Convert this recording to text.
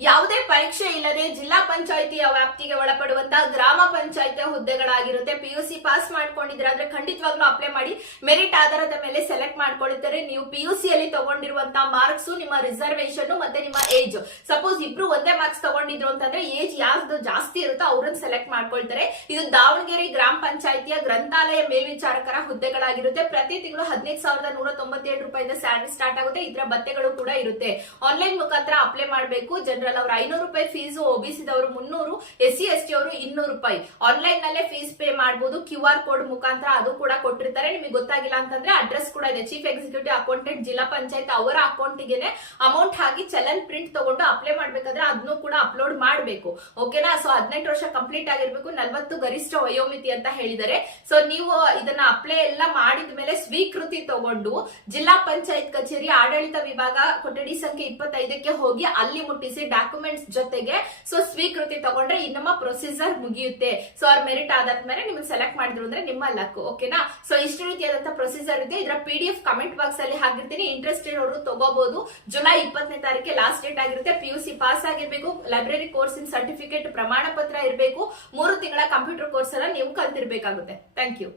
ಯಾವುದೇ ಪರೀಕ್ಷೆ ಇಲ್ಲದೆ ಜಿಲ್ಲಾ ಪಂಚಾಯಿತಿಯ ವ್ಯಾಪ್ತಿಗೆ ಒಳಪಡುವಂತಹ ಗ್ರಾಮ ಪಂಚಾಯಿತಿ ಹುದ್ದೆಗಳಾಗಿರುತ್ತೆ. ಪಿಯುಸಿ ಪಾಸ್ ಮಾಡ್ಕೊಂಡಿದ್ರೆ ಆದ್ರೆ ಖಂಡಿತವಾಗ್ಲೂ ಅಪ್ಲೈ ಮಾಡಿ. ಮೆರಿಟ್ ಆಧಾರದ ಮೇಲೆ ಸೆಲೆಕ್ಟ್ ಮಾಡ್ಕೊಂಡಿರ್ತಾರೆ. ನೀವು ಪಿಯುಸಿ ಅಲ್ಲಿ ತಗೊಂಡಿರುವಂತಹ ಮಾರ್ಕ್ಸ್, ನಿಮ್ಮ ರಿಸರ್ವೇಶನ್ ಮತ್ತೆ ನಿಮ್ಮ ಏಜ್. ಸಪೋಸ್ ಇಬ್ರು ಒಂದೇ ಮಾರ್ಕ್ಸ್ ತಗೊಂಡಿದ್ರು ಅಂತಂದ್ರೆ ಏಜ್ ಯಾವ್ದು ಜಾಸ್ತಿ ಇರುತ್ತೋ ಅವ್ರನ್ನ ಸೆಲೆಕ್ಟ್ ಮಾಡ್ಕೊಳ್ತಾರೆ. ಇದು ದಾವಣಗೆರೆ ಗ್ರಾಮ ಪಂಚಾಯಿತಿಯ ಗ್ರಂಥಾಲಯ ಮೇಲ್ವಿಚಾರಕರ ಹುದ್ದೆಗಳಾಗಿರುತ್ತೆ. ಪ್ರತಿ ತಿಂಗಳು 15,197 ರೂಪಾಯಿಂದ ಸ್ಯಾಲರಿ ಸ್ಟಾರ್ಟ್ ಆಗುತ್ತೆ. ಇದರ ಭತ್ಯೆಗಳು ಕೂಡ ಇರುತ್ತೆ. ಆನ್ಲೈನ್ ಮುಖಾಂತರ ಅಪ್ಲೈ ಮಾಡಬೇಕು. ಜನರಲ್ ಅವರು 500 ರೂಪಾಯಿ ಫೀಸ್, ಒಬಿಸಿದವರು 300, SC ST ಅವರು 200 ರೂಪಾಯಿ. ಆನ್ಲೈನ್ ನಲ್ಲೇ ಫೀಸ್ ಪೇ ಮಾಡಬಹುದು. QR ಕೋಡ್ ಮುಖಾಂತರ ಅದು ಕೂಡ ಕೊಟ್ಟಿರ್ತಾರೆ. ನಿಮಗೆ ಗೊತ್ತಾಗಿಲ್ಲ ಅಂತಂದ್ರೆ ಅಡ್ರೆಸ್ ಕೂಡ ಇದೆ. ಚೀಫ್ ಎಕ್ಸಿಕ್ಯೂಟಿವ್ ಅಕೌಂಟೆಂಟ್ ಜಿಲ್ಲಾ ಪಂಚಾಯತ್ ಅವರ ಅಕೌಂಟ್ಗೆ ಅಮೌಂಟ್ ಹಾಕಿ ಚಲನ್ ಪ್ರಿಂಟ್ ತಗೊಂಡು ಅಪ್ಲೈ ಮಾಡ್ಬೇಕಾದ್ರೆ ಅದನ್ನು ಕೂಡ ಅಪ್ಲೋಡ್ ಮಾಡಬೇಕು. ಓಕೆನಾ? ಸೊ 18 ವರ್ಷ ಕಂಪ್ಲೀಟ್ ಆಗಿರ್ಬೇಕು. 40 ಗರಿಷ್ಠ ವಯೋಮಿತಿ ಅಂತ ಹೇಳಿದರೆ. ಸೊ ನೀವು ಇದನ್ನ ಅಪ್ಲೈ ಎಲ್ಲ ಮಾಡಿದ ಮೇಲೆ ಸ್ವೀಕೃತಿ ತಗೊಂಡು ಜಿಲ್ಲಾ ಪಂಚಾಯತ್ ಕಚೇರಿ ಆಡಳಿತ ವಿಭಾಗ ಕೊಠಡಿ ಸಂಖ್ಯೆ 25ಕ್ಕೆ ಹೋಗಿ ಅಲ್ಲಿ ಮುಟ್ಟಿಸಿ ಡಾಕ್ಯುಮೆಂಟ್ಸ್ ಜೊತೆಗೆ ಸೊ ಸ್ವೀಕೃತಿ ತಗೊಂಡ್ರೆ ಇನ್ನಮ್ಮ ಪ್ರೊಸೀಜರ್ ಮುಗಿಯುತ್ತೆ. ಸೊ ಅವ್ರ ಮೆರಿಟ್ ಆಧಾರದ ಮೇಲೆ ನಿಮ್ಮನ್ನ ಸೆಲೆಕ್ಟ್ ಮಾಡಿದ್ರು ಅಂದ್ರೆ ನಿಮ್ಮ ಲಕ್. ಓಕೆನಾ? ಸೊ ಇಷ್ಟು ರೀತಿಯಾದಂತಹ ಪ್ರೊಸೀಜರ್ ಇದೆ. ಇದರ PDF ಕಮೆಂಟ್ ಬಾಕ್ಸ್ ಅಲ್ಲಿ ಹಾಕಿರ್ತೀನಿ. ಇಂಟ್ರೆಸ್ಟೆಡ್ ಅವರು ತಗೋಬಹುದು. ಜುಲೈ 20ನೇ ತಾರೀಕಿಗೆ ಲಾಸ್ಟ್ ಡೇಟ್ ಆಗಿರುತ್ತೆ. PUC ಪಾಸ್ ಆಗಿರ್ಬೇಕು, ಲೈಬ್ರರಿ ಕೋರ್ಸ್ ಇನ್ ಸರ್ಟಿಫಿಕೇಟ್ ಪ್ರಮಾಣ ಪತ್ರ ಇರಬೇಕು, 3 ತಿಂಗಳ ಕಂಪ್ಯೂಟರ್ ಕೋರ್ಸ್ ಎಲ್ಲ ನೀವು ಕಲ್ತಿರ್ಬೇಕಾಗುತ್ತೆ. Thank you.